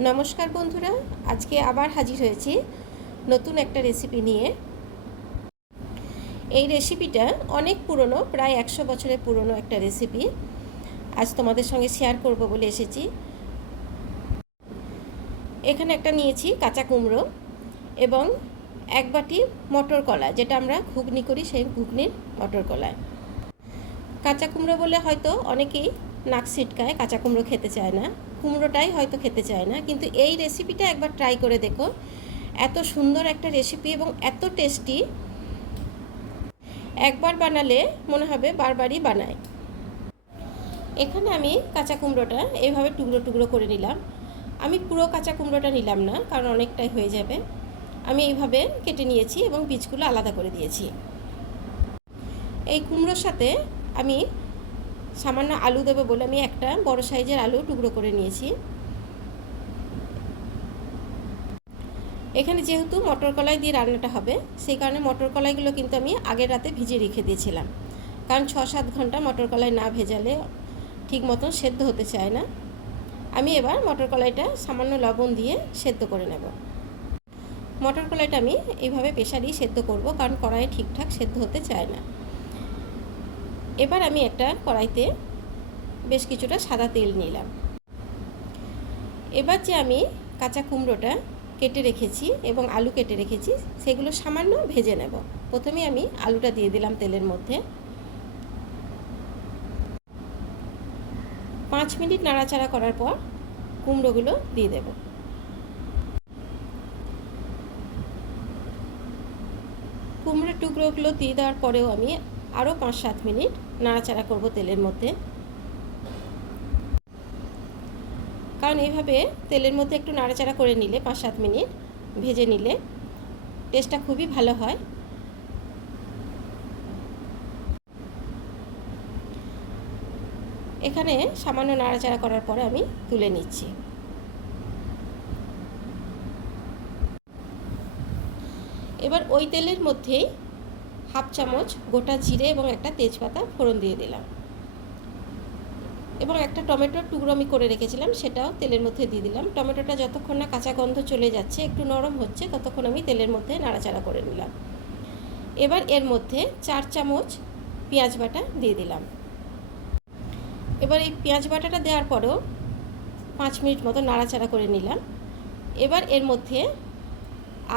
নমস্কার বন্ধুরা, আজকে আবার হাজির হয়েছি নতুন একটা রেসিপি নিয়ে। এই রেসিপিটা অনেক পুরনো, প্রায় 100 বছরের পুরনো একটা রেসিপি। আজ তোমাদের সঙ্গে শেয়ার করব বলে এসেছি। এখানে একটা নিয়েছি কাঁচা কুমড়ো এবং এক বাটি মটর কলা, যেটা আমরা ঘুগনি করি, সেই ঘুগনির মটর কলা। কাঁচা কুমড়ো বলে হয়তো অনেকেই নাক ছিটকায়, কাঁচা কুমড়ো খেতে চায় না, কুমড়োটাই হয়তো খেতে চায় না, কিন্তু এই রেসিপিটা একবার ট্রাই করে দেখো। এত সুন্দর একটা রেসিপি এবং এত টেস্টি, একবার বানালে মনে হবে বারবারই বানাই। এখানে আমি কাঁচা কুমড়োটা এইভাবে টুকরো টুকরো করে নিলাম। আমি পুরো কাঁচা কুমড়োটা নিলাম না, কারণ অনেকটাই হয়ে যাবে। আমি এইভাবে কেটে নিয়েছি এবং বীজগুলো আলাদা করে দিয়েছি। এই কুমড়োর সাথে আমি সামান্য আলু দেবো বলে আমি একটা বড় সাইজের আলু টুকরো করে নিয়েছি। এখানে যেহেতু মটর কলাই দিয়ে রান্নাটা হবে, সেই কারণে মটর কলাইগুলো কিন্তু আমি আগের রাতে ভিজিয়ে রেখে দিয়েছিলাম, কারণ 6-7 ঘন্টা মটর কলাই না ভেজালে ঠিক মতন সেদ্ধ হতে চায় না। আমি এবার মটর কলাইটা সামান্য লবণ দিয়ে সেদ্ধ করে নেব। মটর কলাইটা আমি এইভাবে প্রেসারেই সেদ্ধ করব, কারণ কড়াইয়ে ঠিকঠাক সেদ্ধ হতে চায় না। এবার আমি একটা কড়াইতে বেশ কিছুটা সাদা তেল নিলাম। এবার যে আমি কাঁচা কুমড়োটা কেটে রেখেছি এবং আলু কেটে রেখেছি, সেগুলো সামান্য ভেজে নেব। প্রথমে আমি আলুটা দিয়ে দিলাম তেলের মধ্যে। 5 মিনিট নাড়াচাড়া করার পর কুমড়োগুলো দিয়ে দেব। কুমড়োর টুকরোগুলো দিয়ে দেওয়ার পরেও আমি আরও 5-7 মিনিট নাড়াচাড়া করব তেলের মধ্যে, কারণ এইভাবে তেলের মধ্যে একটু নাড়াচাড়া করে নিলে 5-7 মিনিট ভেজে নিলে টেস্টটা খুবই ভালো হয়। এখানে সামান্য নাড়াচাড়া করার পরে আমি তুলে নিচ্ছি। এবার ওই তেলের মধ্যেই 1/2 চামচ গোটা জিরে এবং একটা তেজপাতা ফোড়ন দিয়ে দিলাম, এবং একটা টমেটোর টুকরো আমি করে রেখেছিলাম, সেটাও তেলের মধ্যে দিয়ে দিলাম। টমেটোটা যতক্ষণ না কাঁচা গন্ধ চলে যাচ্ছে, একটু নরম হচ্ছে, ততক্ষণ আমি তেলের মধ্যে নাড়াচাড়া করে নিলাম। এবার এর মধ্যে 4 চামচ পেঁয়াজ বাটা দিয়ে দিলাম। এবার এই পেঁয়াজ বাটাটা দেওয়ার পরেও 5 মিনিট মতো নাড়াচাড়া করে নিলাম। এবার এর মধ্যে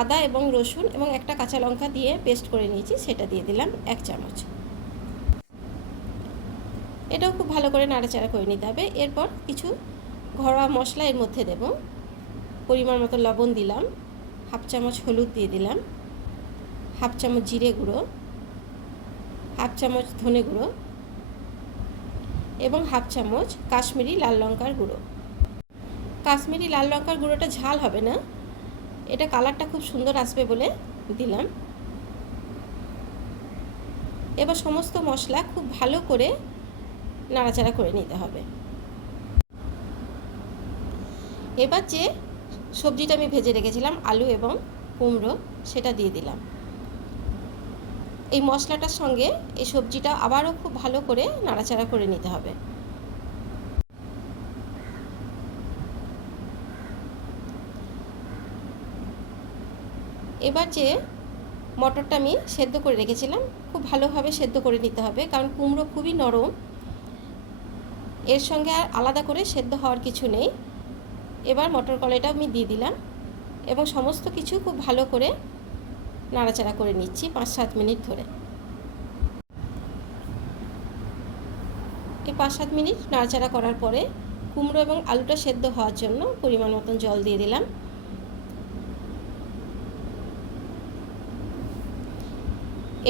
আদা এবং রসুন এবং একটা কাঁচা লঙ্কা দিয়ে পেস্ট করে নিয়েছি, সেটা দিয়ে দিলাম 1 চামচ। এটাও খুব ভালো করে নাড়াচাড়া করে নিতে হবে। এরপর কিছু ঘরোয়া মশলা এর মধ্যে দেব। পরিমাণ মতো লবণ দিলাম, 1/2 চামচ হলুদ দিয়ে দিলাম, 1/2 চামচ জিরে গুঁড়ো, 1/2 চামচ ধনে গুঁড়ো এবং 1/2 চামচ কাশ্মীরি লাল লঙ্কার গুঁড়ো। কাশ্মীরি লাল লঙ্কার গুঁড়োটা ঝাল হবে না, এটা কালারটা খুব সুন্দর আসবে বলে দিলাম। এবার সমস্ত মশলা খুব ভালো করে নাড়াচাড়া করে নিতে হবে। এবার যে সবজিটা আমি ভেজে রেখেছিলাম, আলু এবং কুমড়ো, সেটা দিয়ে দিলাম। এই মশলাটার সঙ্গে এই সবজিটা আবারও খুব ভালো করে নাড়াচাড়া করে নিতে হবে। এবার যে মটরটা আমি সেদ্ধ করে রেখেছিলাম, খুব ভালোভাবে সেদ্ধ করে নিতে হবে, কারণ কুমড়ো খুবই নরম, এর সঙ্গে আর আলাদা করে সেদ্ধ হওয়ার কিছু নেই। এবার মটর কলাইটা আমি দিয়ে দিলাম এবং সমস্ত কিছু খুব ভালো করে নাড়াচাড়া করে নিচ্ছি 5-7 মিনিট ধরে। এই 5-7 মিনিট নাড়াচাড়া করার পরে কুমড়ো এবং আলুটা সেদ্ধ হওয়ার জন্য পরিমাণ মতন জল দিয়ে দিলাম।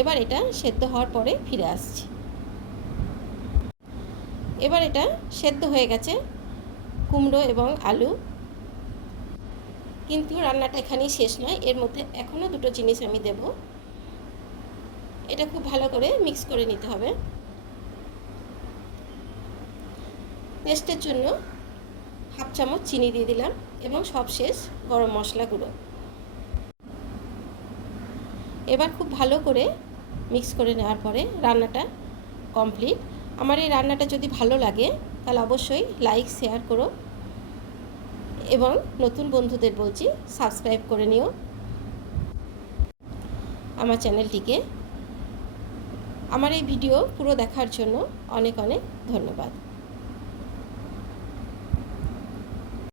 এবার এটা সেদ্ধ হওয়ার পরে ফিরে আসছি। এবার এটা সেদ্ধ হয়ে গেছে কুমড়ো এবং আলু, কিন্তু রান্নাটা এখানেই শেষ নয়, এর মধ্যে এখনও দুটো জিনিস আমি দেব। এটা খুব ভালো করে মিক্স করে নিতে হবে। টেস্টের জন্য 1/2 চামচ চিনি দিয়ে দিলাম এবং সবশেষ গরম মশলা গুঁড়ো। এবার খুব ভালো করে মিক্স করে নেওয়ার পরে রান্নাটা কমপ্লিট। আমার এই রান্নাটা যদি ভালো লাগে তাহলে অবশ্যই লাইক শেয়ার করো এবং নতুন বন্ধুদের বলছি সাবস্ক্রাইব করে নিও আমার চ্যানেলটিকে। আমার এই ভিডিও পুরো দেখার জন্য অনেক অনেক ধন্যবাদ।